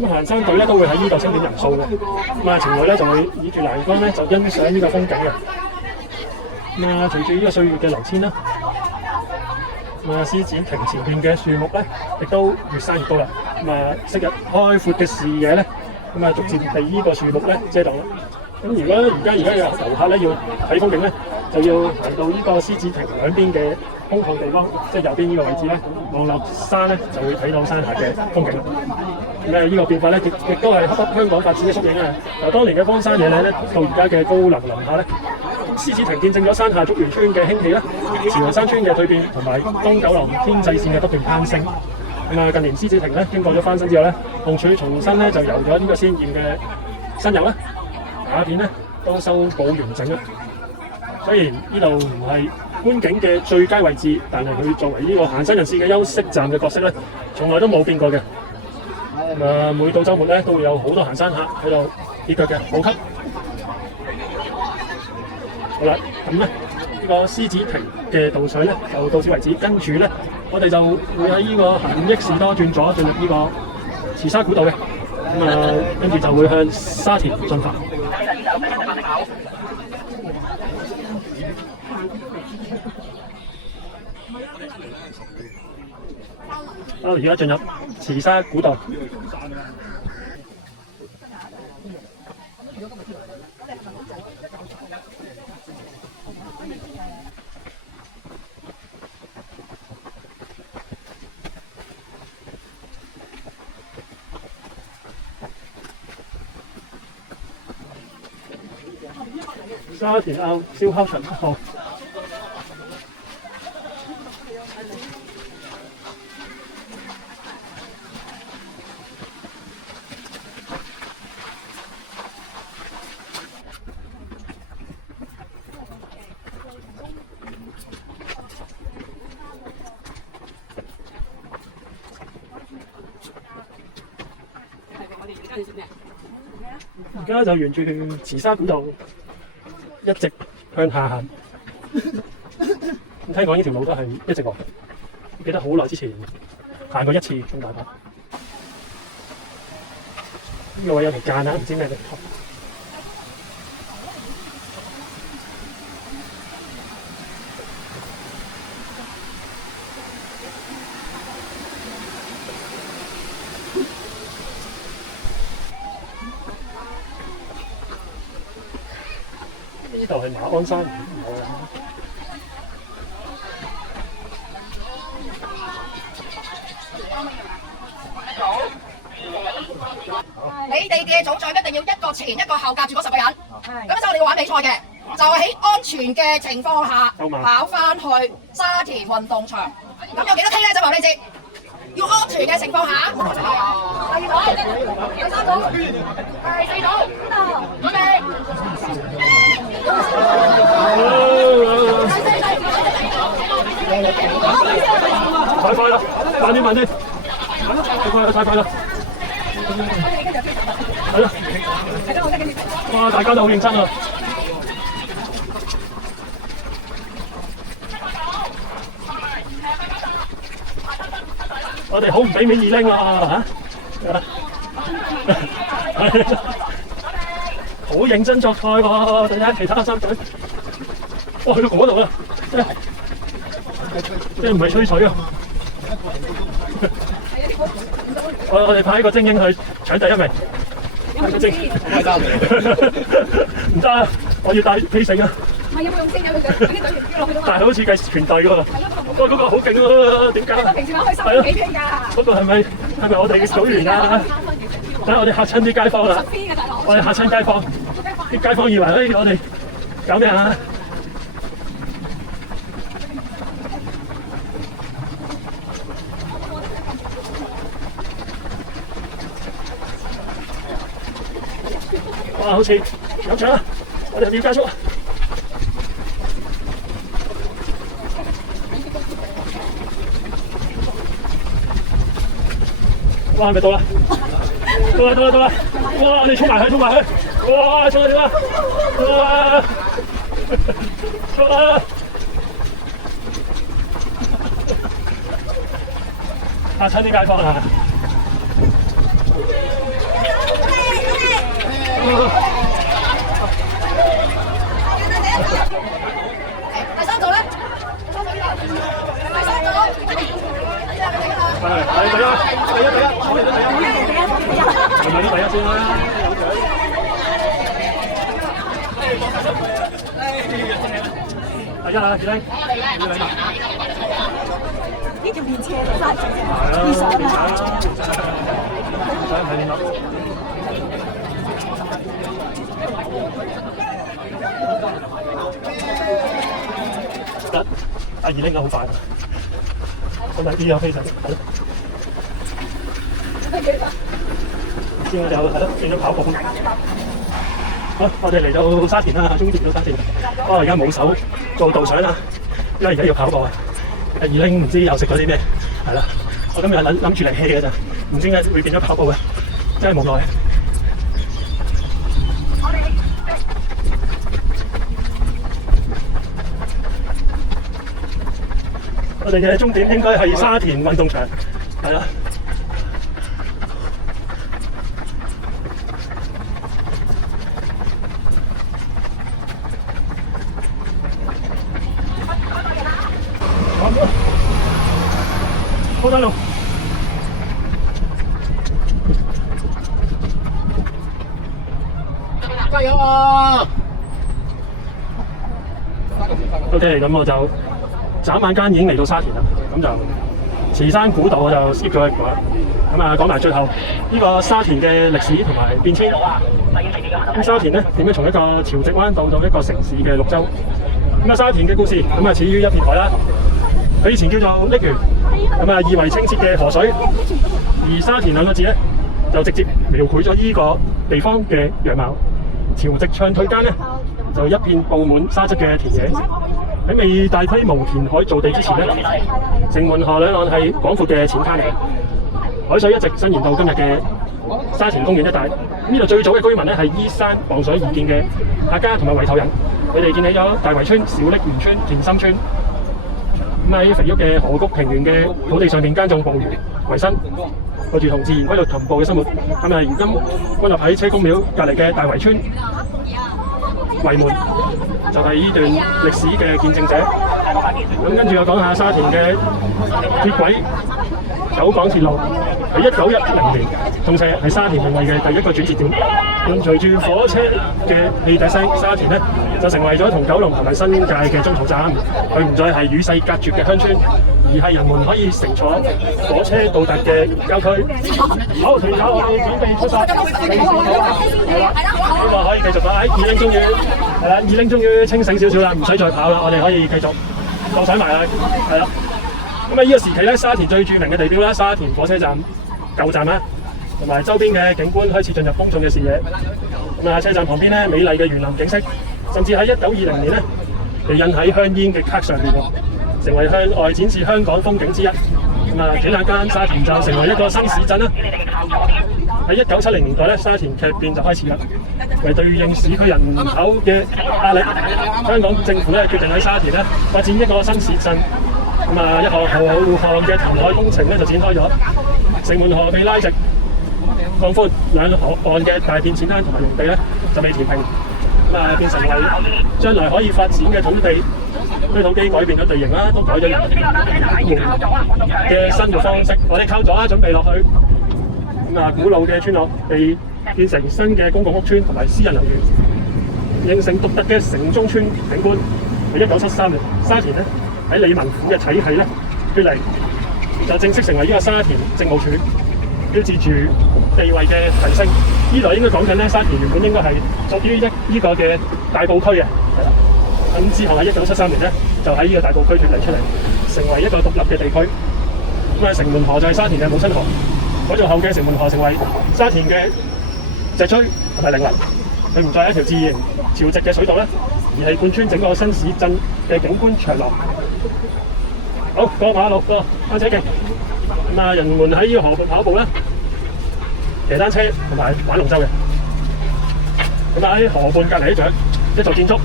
咁行山隊咧都會喺呢度清點人數嘅，咁啊情侶咧就會倚住欄杆咧就欣賞呢個風景嘅。咁啊隨住呢個歲月嘅流遷啦，咁啊獅子亭前邊嘅樹木咧亦都越生越高啦。咁啊昔日開闊嘅視野咧，咁啊逐漸被呢個樹木咧遮擋啦。咁如果而家嘅遊客咧要睇風景咧，就要行到呢個獅子亭兩邊嘅空曠地方，即係右邊呢個位置咧，望落山咧就會睇到山下嘅風景啦。呢個變化咧，亦都係香港發展嘅縮影啊！由當年嘅荒山野嶺咧，到而家嘅高樓林下咧，獅子亭見證咗山下竹園村嘅興起啦，慈雲山村嘅蛻變，同埋東九龍天際線嘅不斷攀升。咁啊，近年獅子亭咧經過咗翻新之後咧，紅柱重新咧就有咗呢個鮮豔嘅新油啦，瓦片咧都修補完整啦。雖然呢度唔係觀景嘅最佳位置，但係佢作為呢個行山人士嘅休息站嘅角色咧，從來都冇變過嘅。每到週末咧，都會有好多行山客喺度歇腳嘅補給。好啦，咁咧呢個獅子亭嘅渡水咧就到此為止，跟住咧我哋就會喺呢個恆益士多轉左進入呢個慈沙古道嘅，跟住就會向沙田進發。好，而家進入慈沙古道。沙田坳燒烤場號。而家就沿住慈沙古道一直向下行。聽講呢條路都係一直落，記得好耐之前行過一次咁大把。呢個位有條間啊，唔知咩嚟。呢度係馬鞍山園你哋嘅組長一定要一個前一個後夾住嗰10個人。咁所以我哋要玩比賽嘅，就係喺安全嘅情況下跑翻去沙田運動場。咁有幾多 K 咧？就話你知，要安全嘅情況下。第2組、第3組、第4組，準備。太快啦！慢啲，慢啲！太快啦！太快啦！係啦！哇！大家都好認真啊！我哋好唔俾面二拎啊！好認真作賽喎！睇下其他3隊，哇！去到嗰度啦！即係唔係吹水啊！我哋派一個精英去搶第1名，派個精英唔得啊！我要帶披繩啊！唔係有冇用精英去隊落去？但係好似計全隊喎，哇！嗰個好勁啊！點解？嗰個平時玩開3幾 K 㗎。嗰個係咪我哋嘅組員啊？等我哋嚇親啲街坊啊！我哋嚇親街坊，啲街坊以為我哋搞咩啊？哇！好似有搶啊！我哋要加速啊！哇！係咪到啦？到啦！哇！我哋衝埋去！哇！衝啊！哇！衝啊！嚇親啲街坊啊！第3組咧？第3組。係第一，係咪啲第一先啦？第一啦，二拎。呢條面車嚟啦，你想啊？想睇點啊？得，第2拎就好快。咁第啲有非常係咯。先我哋係咯，變咗跑步。好，我哋嚟到沙田啦，終於嚟到沙田。而家冇手做導賞啦，因為而家要跑步啊。第2拎唔知又食咗啲咩，係啦。我今日諗住嚟 hea 嘅咋，唔知點解會變咗跑步嘅，真係無奈。我哋嘅終點應該係沙田運動場，係啦。好大路，加油啊 ！OK， 咁我就眨眼間已經嚟到沙田啦，咁就慈山古道我就 skip 咗一個啦。咁啊，講埋最後呢個沙田嘅歷史同埋變遷。咁沙田咧點樣從一個潮汐灣到一個城市嘅綠洲？咁啊，沙田嘅故事咁啊，始於一片海啦。佢以前叫做瀝源，咁啊，意為清澈嘅河水。而沙田兩個字咧，就直接描繪咗呢個地方嘅樣貌。潮汐漲退間咧，就一片佈滿沙質嘅田野。喺未大規模填海造地之前咧，城門河兩岸係廣闊嘅淺灘嚟，海水一直伸延到今日嘅沙田公園一帶。呢度最早嘅居民咧係依山傍水而建嘅客家同埋圍頭人，佢哋建起咗大圍村、小瀝源村、田心村。咁喺肥沃嘅河谷平原嘅土地上面耕種捕魚為生，過住同自然規律同步嘅生活。咁啊，如今歸納喺車公廟隔離嘅大圍村圍門，就係呢段歷史嘅見證者。咁跟住我講下沙田嘅鐵軌九廣鐵路，喺1910年通車，係沙田名為嘅第一個轉折點。伴隨住火車嘅汽笛聲，沙田咧就成為咗同九龍同埋新界嘅中途站。佢唔再係與世隔絕嘅鄉村，而係人們可以乘坐火車到達嘅郊區。好，團友，我哋準備出發，係啦，呢個可以繼續講。二拎終於係啦，二拎終於清醒少少啦，唔使再跑啦，我哋可以繼續放水埋啦，係啦。咁啊，呢個時期咧，沙田最著名嘅地標啦，沙田火車站舊站啦，同埋周邊嘅景觀開始進入公眾嘅視野。咁啊，車站旁邊咧，美麗嘅園林景色，甚至喺1920年咧，被印喺香煙嘅卡上面，成為向外展示香港風景之一。咁啊，轉眼間沙田就成為一個新市鎮啦。喺1970年代咧，沙田劇變就開始啦。為對應市區人口嘅壓力，香港政府咧決定喺沙田咧發展一個新市鎮。咁啊，一項浩瀚嘅填海工程咧就展開咗，城門河被拉直、擴寬，兩河岸嘅大片淺灘同埋農地咧就被填平，咁啊變成為將來可以發展嘅土地。堆土機改變咗地形啦，都改咗人嘅生活方式。我哋靠咗啦，準備落去。咁啊，古老嘅村落被變成新嘅公共屋邨同埋私人樓宇，形成獨特嘅城中村景觀。喺1973年，沙田咧喺理民府嘅體系咧脫離，就正式成為呢個沙田政務處，標誌住地位嘅提升。呢度應該講緊咧，沙田原本應該係屬於呢個嘅大埔區嘅，係啦。咁之後喺1973年咧，就喺呢個大埔區脫離出嚟，成為一個獨立嘅地區。咁啊，城門河就係沙田嘅母親河，改造後嘅城門河成為沙田嘅脊椎同埋靈魂。佢唔再係一條自然潮汐嘅水道咧，而係貫穿整個新市鎮嘅景觀長廊。好，過馬路過單車徑。咁啊，人們喺呢個河畔跑步啦、騎單車同埋玩龍舟嘅。咁啊，喺河畔隔離呢一座建築，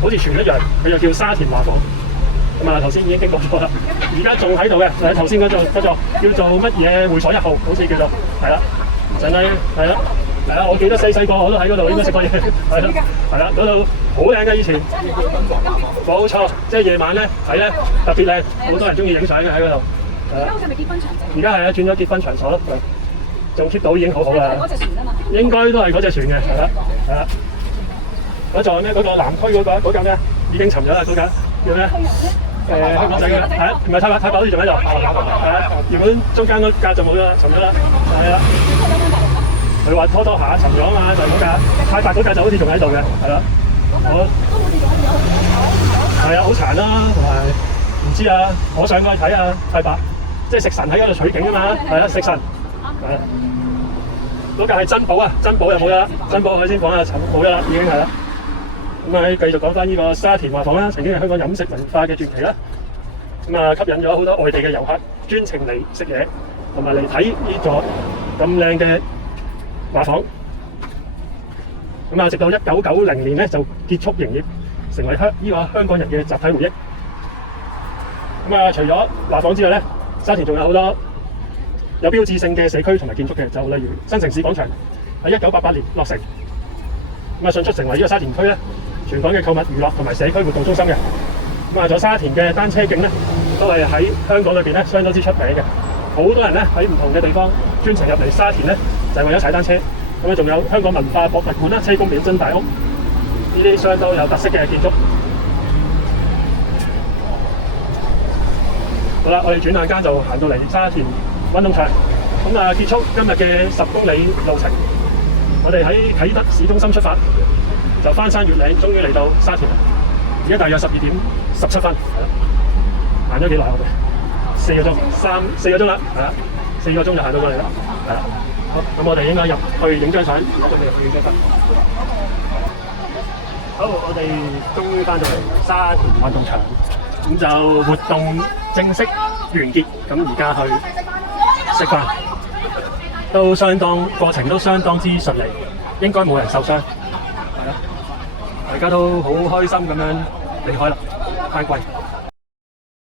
好似船一樣，佢就叫沙田華房。咁啊，頭先已經經過咗啦，而家仲喺度嘅，就係頭先嗰座叫做乜嘢會所1號，好似叫做係啦，就係係啦。係啊，我記得細個我都喺嗰度應該食過嘢，係啦，嗰度好靚嘅以前，冇錯，即係夜晚咧睇咧特別靚，好多人中意影相嘅喺嗰度。而家好似係咪結婚場所？而家係啊，轉咗結婚場所咯，仲 keep 到已經好好啦。嗰隻船啊嘛，應該都係嗰隻船嘅，係啦，係啦。嗰座咩？嗰個南區嗰架咩？已經沉咗啦，嗰架叫咩？香港仔嘅，係啊，唔係太白好似仲喺度，係啊，原本中間嗰架就冇咗啦，沉咗啦，係啦。佢話拖下沉咗啊嘛，就係嗰架太白嗰架就好似仲喺度嘅，係啦。我係啊，好殘啦，同埋唔知啊，我上過去睇下太白，即係食神喺嗰度取景啊嘛，係啊，食神，係啊。嗰架係珍寶啊，珍寶又冇啦，珍寶佢先講下沉冇啦，已經係啦。咁啊，繼續講翻呢個沙田華房啦，曾經係香港飲食文化嘅傳奇啦。咁啊，吸引咗好多外地嘅遊客專程嚟食嘢，同埋嚟睇呢座咁靚嘅華房。咁啊，直到1990年咧就結束營業，成為呢個香港人嘅集體回憶。咁啊，除咗華房之外咧，沙田仲有好多有標誌性嘅社區同埋建築嘅，就例如新城市廣場喺1988年落成，咁啊迅速成為呢個沙田區咧全港嘅購物、娛樂同埋社區活動中心嘅。咁啊，仲有沙田嘅單車徑咧，都係喺香港裏邊咧相當之出名嘅。好多人咧喺唔同嘅地方專程入嚟沙田咧，就係為咗踩單車。咁啊，仲有香港文化博物館啦、車公廟真大屋呢啲相當有特色嘅建築。好啦，我哋轉眼間就行到嚟沙田運動場，咁啊結束今日嘅10公里路程。我哋喺啟德市中心出發，就翻山越嶺，終於嚟到沙田啦。而家大約12點17分，行咗幾耐我哋？4個鐘，4個鐘啦，係啦，4個鐘就行到過嚟啦，係啦。好，咁我哋應該入去影張相，準備入去影張相。好，我哋終於翻到嚟沙田運動場，咁就活動正式完結，咁而家去食飯，都過程都相當之順利，應該冇人受傷，係啦，大家都好開心咁樣離開啦，太貴。